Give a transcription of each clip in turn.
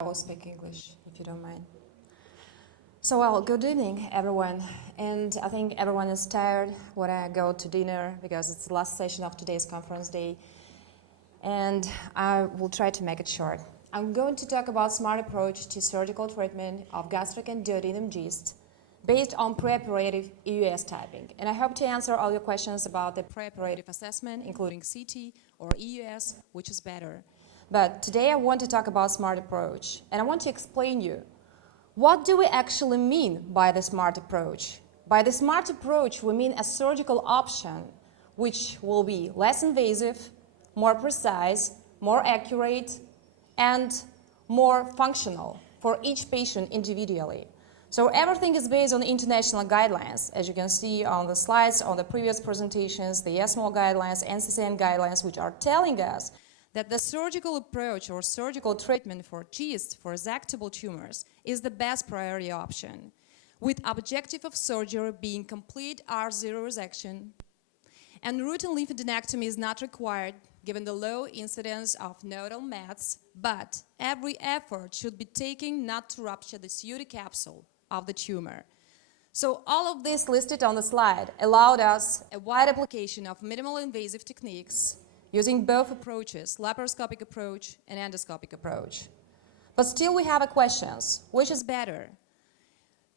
I will speak English, if you don't mind. So, well, good evening, everyone. And I think everyone is tired when I go to dinner because it's the last session of today's conference day. And I will try to make it short. I'm going to talk about smart approach to surgical treatment of gastric and duodenum cysts based on pre-operative EUS typing. And I hope to answer all your questions about the pre-operative assessment, including CT or EUS, which is better. But today I want to talk about smart approach, and I want to explain you what do we actually mean by the smart approach. By the smart approach, we mean a surgical option which will be less invasive, more precise, more accurate, and more functional for each patient individually. So everything is based on international guidelines, as you can see on the slides, on the previous presentations, the ESMO guidelines, NCCN guidelines, which are telling us that the surgical approach or surgical treatment for GIST, for resectable tumors, is the best priority option, with objective of surgery being complete R0 resection, and routine lymphadenectomy is not required given the low incidence of nodal mets, but every effort should be taken not to rupture the pseudocapsule of the tumor. So all of this listed on the slide allowed us a wide application of minimal invasive techniques using both approaches, laparoscopic approach and endoscopic approach. But still we have questions, which is better?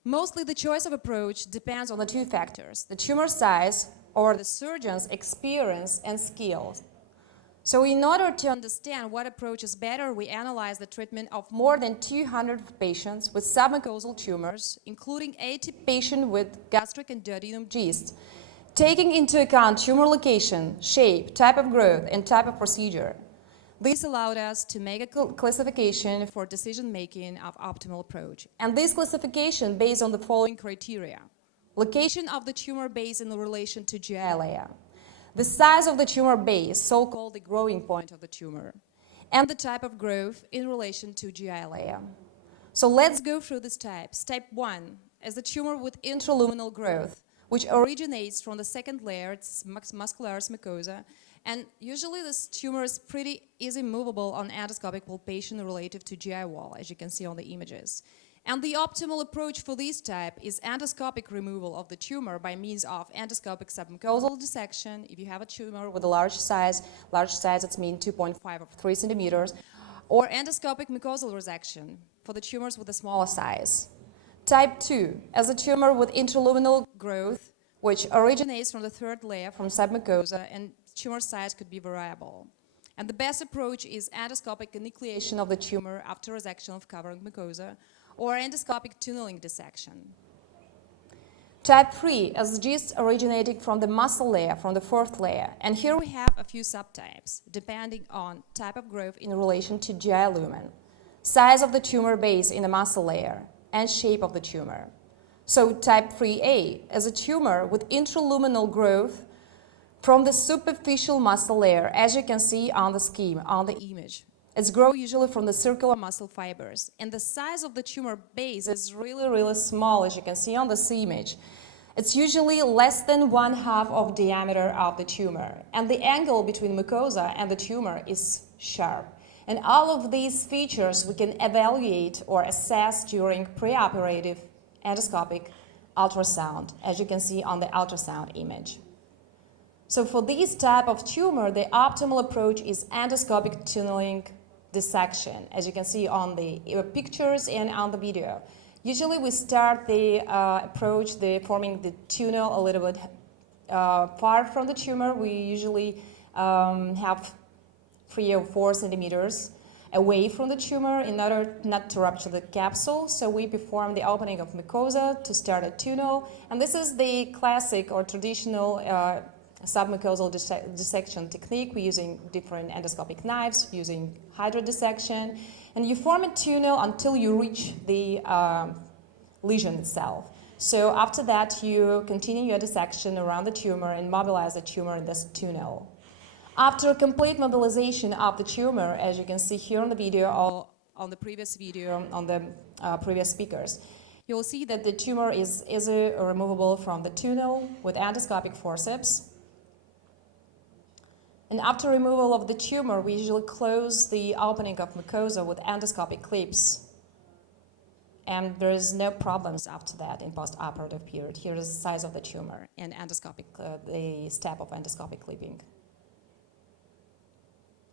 Mostly the choice of approach depends on the two factors, the tumor size or the surgeon's experience and skills. So in order to understand what approach is better, we analyze the treatment of more than 200 patients with submucosal tumors, including 80 patients with gastric and duodenum cysts, taking into account tumor location, shape, type of growth, and type of procedure. This allowed us to make a classification for decision-making of optimal approach. And this classification based on the following criteria. Location of the tumor base in relation to GI layer. The size of the tumor base, so-called the growing point of the tumor. And the type of growth in relation to GI layer. So let's go through these types. Type 1 is the tumor with intraluminal growth, which originates from the second layer, it's muscularis mucosa, and usually this tumor is pretty easy movable on endoscopic palpation relative to GI wall, as you can see on the images. And the optimal approach for this type is endoscopic removal of the tumor by means of endoscopic submucosal dissection. If you have a tumor with a large size it means 2.5 or 3 centimeters, or endoscopic mucosal resection for the tumors with a smaller size. Type 2 is a tumor with intraluminal growth, which originates from the third layer from submucosa, and tumor size could be variable. And the best approach is endoscopic enucleation of the tumor after resection of covering mucosa, or endoscopic tunneling dissection. Type 3 is GIST originating from the muscle layer, from the fourth layer. And here we have a few subtypes, depending on type of growth in relation to GI lumen, size of the tumor base in the muscle layer, and shape of the tumor. So type 3A is a tumor with intraluminal growth from the superficial muscle layer, as you can see on the scheme, on the image. It's grown usually from the circular muscle fibers, and the size of the tumor base is really small, as you can see on this image. It's usually less than 1/2 of diameter of the tumor, and the angle between mucosa and the tumor is sharp. And all of these features we can evaluate or assess during preoperative endoscopic ultrasound, as you can see on the ultrasound image. So for this type of tumor, the optimal approach is endoscopic tunneling dissection, as you can see on the pictures and on the video. Usually we start the approach, forming the tunnel a little bit far from the tumor. We usually have 3 or 4 centimeters away from the tumor in order not to rupture the capsule. So we perform the opening of mucosa to start a tunnel. And this is the classic or traditional submucosal dissection technique. We're using different endoscopic knives, using hydrodissection. And you form a tunnel until you reach the lesion itself. So after that, you continue your dissection around the tumor and mobilize the tumor in this tunnel. After complete mobilization of the tumor, as you can see here on the video or on the previous video on the previous speakers, you'll see that the tumor is easily removable from the tunnel with endoscopic forceps. And after removal of the tumor, we usually close the opening of mucosa with endoscopic clips. And there is no problems after that in post-operative period. Here is the size of the tumor and endoscopic, the step of endoscopic clipping.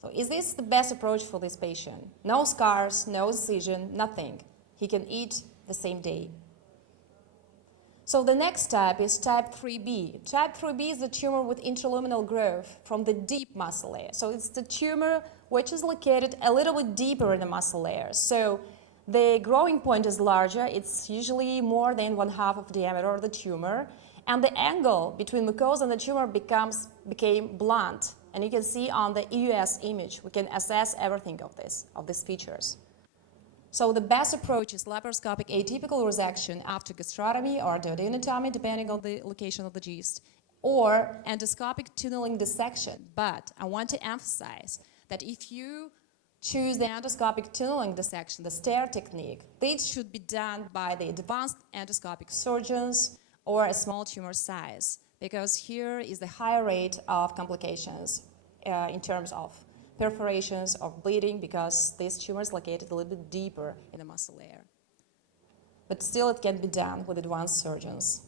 So is this the best approach for this patient? No scars, no incision, nothing. He can eat the same day. So the next type is type 3B. Type 3B is the tumor with intraluminal growth from the deep muscle layer. So it's the tumor which is located a little bit deeper in the muscle layer. So the growing point is larger. It's usually more than 1/2 of the diameter of the tumor. And the angle between mucosa and the tumor became blunt. And you can see on the EUS image, we can assess everything of these features. So the best approach is laparoscopic atypical resection after gastrotomy or duodenectomy, depending on the location of the gist, or endoscopic tunneling dissection. But I want to emphasize that if you choose the endoscopic tunneling dissection, the stair technique, this should be done by the advanced endoscopic surgeons or a small tumor size, because here is the higher rate of complications in terms of perforations or bleeding, because this tumor is located a little bit deeper in the muscle layer. But still it can be done with advanced surgeons.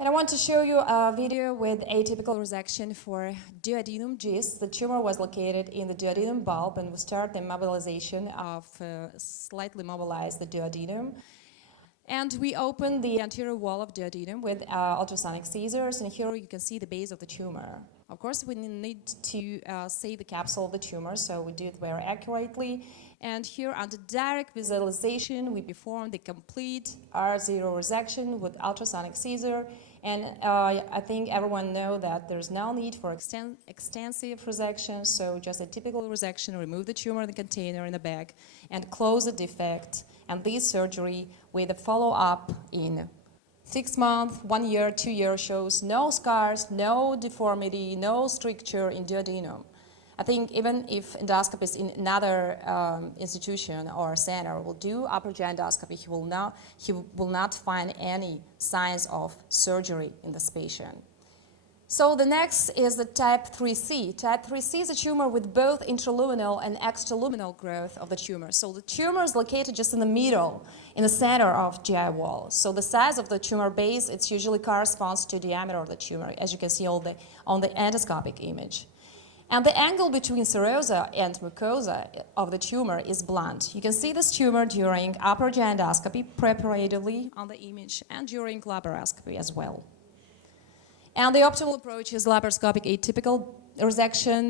And I want to show you a video with atypical resection for duodenum gist. The tumor was located in the duodenum bulb, and we start the mobilization of slightly mobilize the duodenum. And we open the anterior wall of duodenum with ultrasonic scissors, and here you can see the base of the tumor. Of course, we need to save the capsule of the tumor, so we do it very accurately. And here, under direct visualization, we perform the complete R0 resection with ultrasonic scissor. And I think everyone knows that there's no need for extensive resection, so just a typical resection, remove the tumor in the container in the bag, and close the defect. And this surgery with a follow-up in 6 months, 1 year, 2 years shows no scars, no deformity, no stricture in duodenum. I think even if endoscopist in another institution or center will do upper GI endoscopy, he will not find any signs of surgery in this patient. So the next is the type 3C. Type 3C is a tumor with both intraluminal and extraluminal growth of the tumor. So the tumor is located just in the middle, in the center of GI wall. So the size of the tumor base, it usually corresponds to the diameter of the tumor, as you can see on the endoscopic image. And the angle between serosa and mucosa of the tumor is blunt. You can see this tumor during upper GI endoscopy, preparatively on the image, and during laparoscopy as well. And the optimal approach is laparoscopic atypical resection.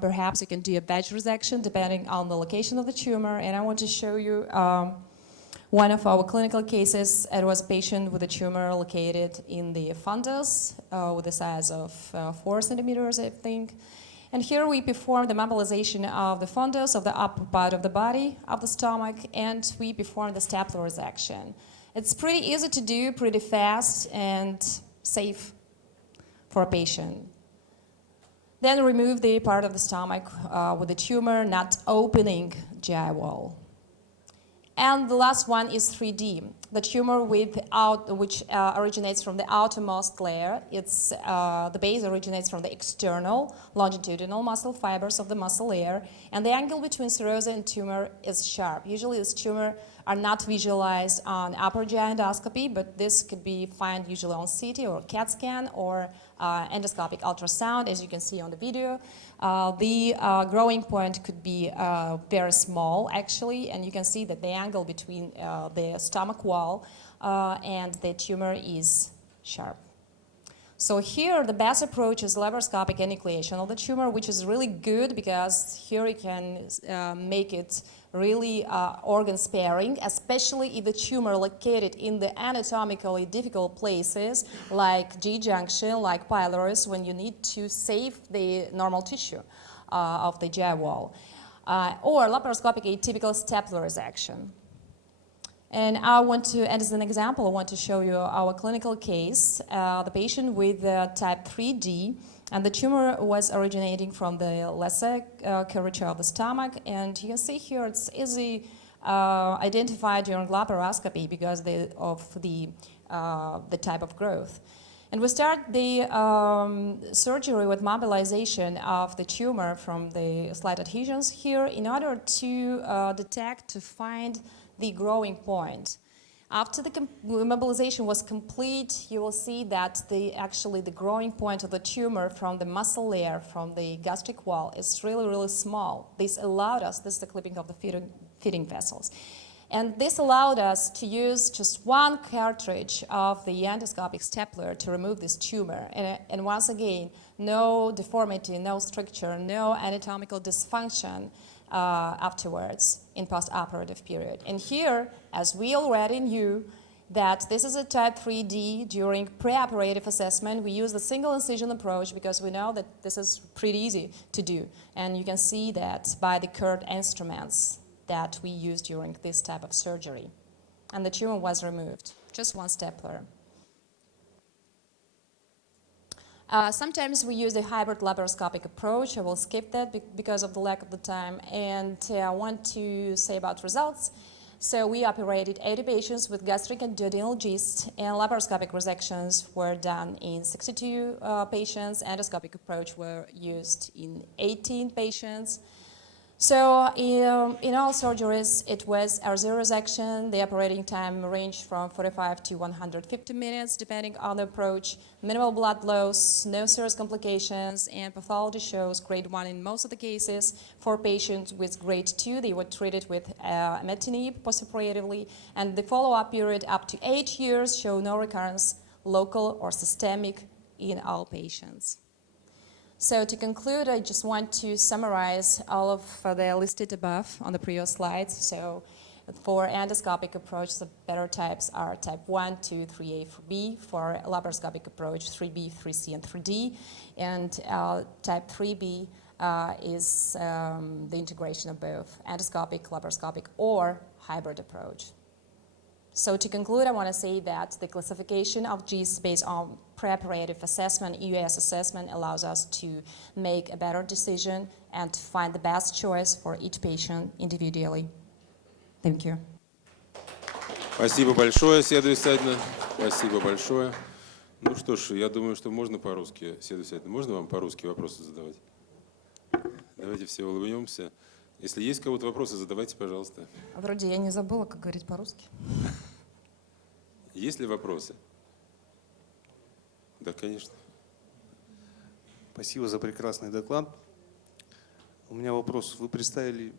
Perhaps you can do a veg resection depending on the location of the tumor. And I want to show you one of our clinical cases. It was a patient with a tumor located in the fundus with a size of 4 centimeters, I think. And here we perform the mobilization of the fundus of the upper part of the body, of the stomach, and we perform the stapler resection. It's pretty easy to do, pretty fast, and safe for a patient. Then remove the part of the stomach with the tumor not opening GI wall. And the last one is 3D, the tumor which originates from the outermost layer. It's the base originates from the external longitudinal muscle fibers of the muscle layer, and the angle between serosa and tumor is sharp. Usually this tumor are not visualized on upper GI endoscopy, but this could be found usually on CT or CAT scan or endoscopic ultrasound, as you can see on the video. The growing point could be very small, actually, and you can see that the angle between the stomach wall and the tumor is sharp. So here, the best approach is laparoscopic enucleation of the tumor, which is really good because here you can make it really organ sparing, especially if the tumor located in the anatomically difficult places like G-junction, like pylorus, when you need to save the normal tissue of the GI wall, or laparoscopic atypical stapler resection. And I want to, and as an example, I want to show you our clinical case, the patient with type 3D, and the tumor was originating from the lesser curvature of the stomach, and you can see here it's easy identified during laparoscopy because of the type of growth. And we start the surgery with mobilization of the tumor from the slight adhesions here in order to detect, to find the growing point. After the mobilization was complete, you will see that actually the growing point of the tumor from the muscle layer, from the gastric wall, is really, really small. This allowed us, this is the clipping of the feeding vessels. And this allowed us to use just one cartridge of the endoscopic stapler to remove this tumor. And once again, no deformity, no stricture, no anatomical dysfunction afterwards in post-operative period. And here, as we already knew, that this is a type 3D during pre-operative assessment. We use the single incision approach because we know that this is pretty easy to do. And you can see that by the curved instruments that we used during this type of surgery. And the tumor was removed, just one stapler. Sometimes we use a hybrid laparoscopic approach. I will skip that because of the lack of the time. And I want to say about results. So we operated 80 patients with gastric and duodenal GIST, and laparoscopic resections were done in 62 patients. Endoscopic approach were used in 18 patients. So in all surgeries, it was R0 resection. The operating time ranged from 45 to 150 minutes, depending on the approach. Minimal blood loss, no serious complications, and pathology shows grade 1 in most of the cases. For patients with grade 2, they were treated with imatinib postoperatively, and the follow-up period up to 8 years show no recurrence, local or systemic, in all patients. So to conclude, I just want to summarize all of the listed above on the previous slides. So for endoscopic approach, the better types are type 1, 2, 3A, 4B. For laparoscopic approach, 3B, 3C, and 3D. And type 3B is the integration of both endoscopic, laparoscopic, or hybrid approach. So to conclude, I want to say that the classification of GIST based on pre-operative assessment, EUS assessment, allows us to make a better decision and to find the best choice for each patient individually. Thank you. Спасибо большое, Седа Исаевна. Спасибо большое. Ну что ж, я думаю, что можно по-русски. Седа Исаевна, можно вам по-русски вопросы задавать? Давайте все улыбнемся. Если есть у кого-то вопросы, задавайте, пожалуйста. Вроде я не забыла, как говорить по-русски. Есть ли вопросы? Да, конечно. Спасибо за прекрасный доклад. У меня вопрос. Вы представили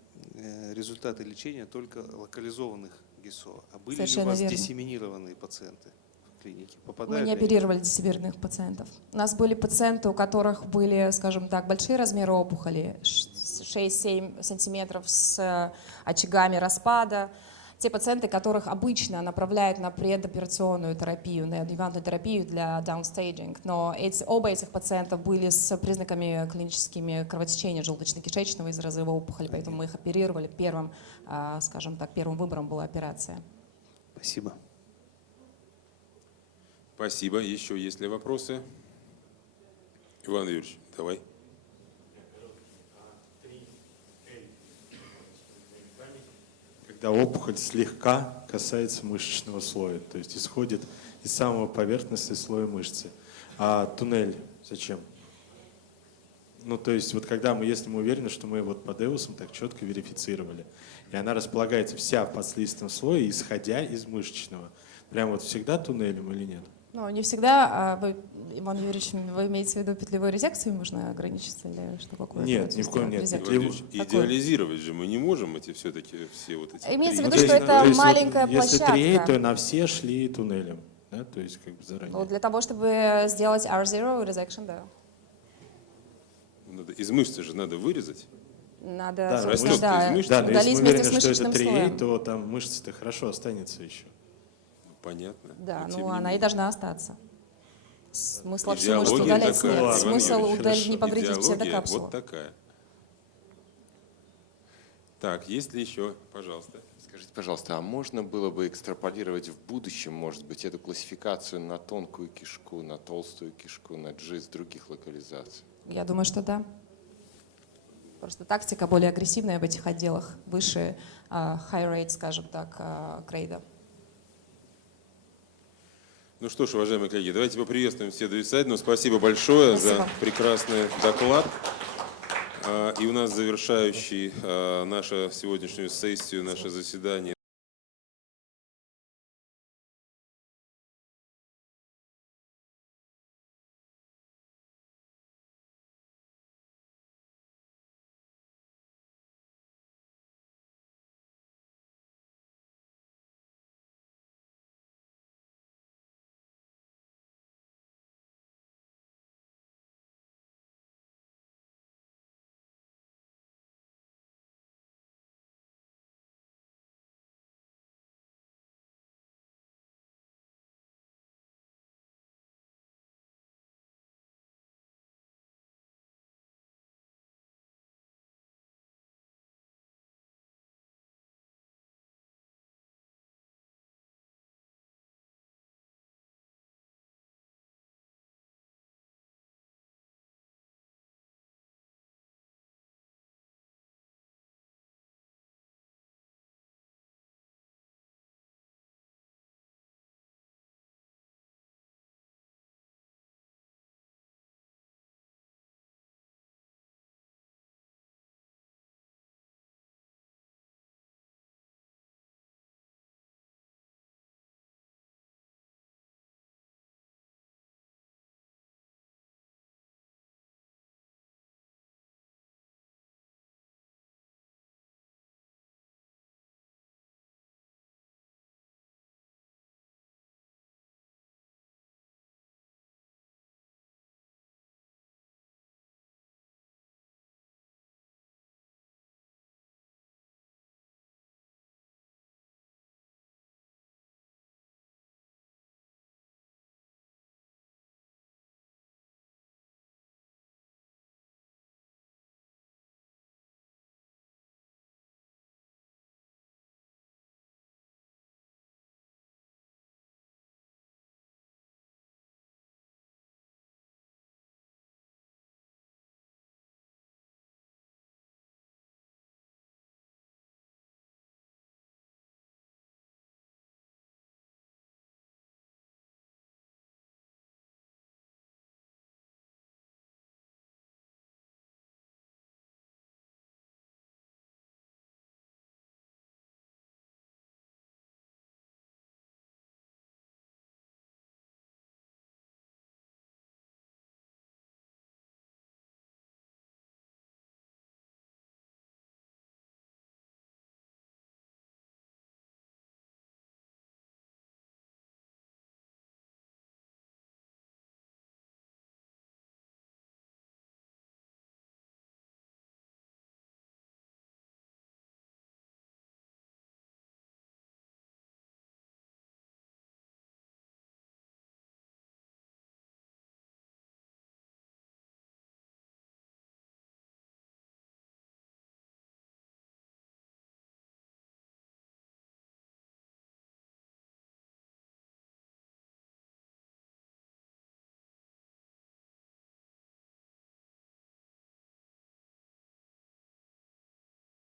результаты лечения только локализованных ГИСО. А были ли у вас диссеминированные пациенты в клинике? Мы не оперировали диссеминированных пациентов. У нас были пациенты, у которых были, скажем так, большие размеры опухоли, 6-7 сантиметров с очагами распада. Те пациенты, которых обычно направляют на предоперационную терапию, на адъювантную терапию для даунстейджинг. Но оба этих пациентов были с признаками клиническими кровотечения желудочно-кишечного из разрыва опухоли, поэтому мы их оперировали. Первым, скажем так, первым выбором была операция. Спасибо. Спасибо. Еще есть ли вопросы? Иван Юрьевич, давай. Когда опухоль слегка касается мышечного слоя, то есть исходит из самого поверхностного слоя мышцы. А туннель зачем? Ну, то есть вот когда если мы уверены, что мы вот под EUS так четко верифицировали, и она располагается вся в подслизистом слое, исходя из мышечного, прям вот всегда туннелем или нет? Ну, не всегда. Иван Юрьевич, вы имеете в виду петлевой резекцией можно ограничиться или что такое? Нет, ни в коем нет. Идеализировать же мы не можем все-таки все вот эти. Имеется в виду, что это маленькая площадка. Если 3A, то на все шли туннелем, да? То есть как бы заранее. Ну, для того, чтобы сделать R0 resection, да. Надо, из мышцы же надо вырезать. Надо, да, собственно, да. удалить если мы уверены, вместе с что это мышечным 3A, слоем. то там мышца-то хорошо останется еще. Понятно. Да, ну она и должна остаться. Смысл всю мышцу Идеология удалять такая, нет. Смысл удалить, не Идеология повредить псевдокапсулу. вот такая. Так, есть ли еще? Пожалуйста. Скажите, пожалуйста, а можно было бы экстраполировать в будущем, может быть, эту классификацию на тонкую кишку, на толстую кишку, на GIST, других локализаций? Я думаю, что да. Просто тактика более агрессивная в этих отделах, выше high rate, скажем так, грейда. Ну что ж, уважаемые коллеги, давайте поприветствуем Седу Исаидовну. Спасибо большое Спасибо. за прекрасный доклад. И у нас завершающий нашу сегодняшнюю сессию, наше заседание.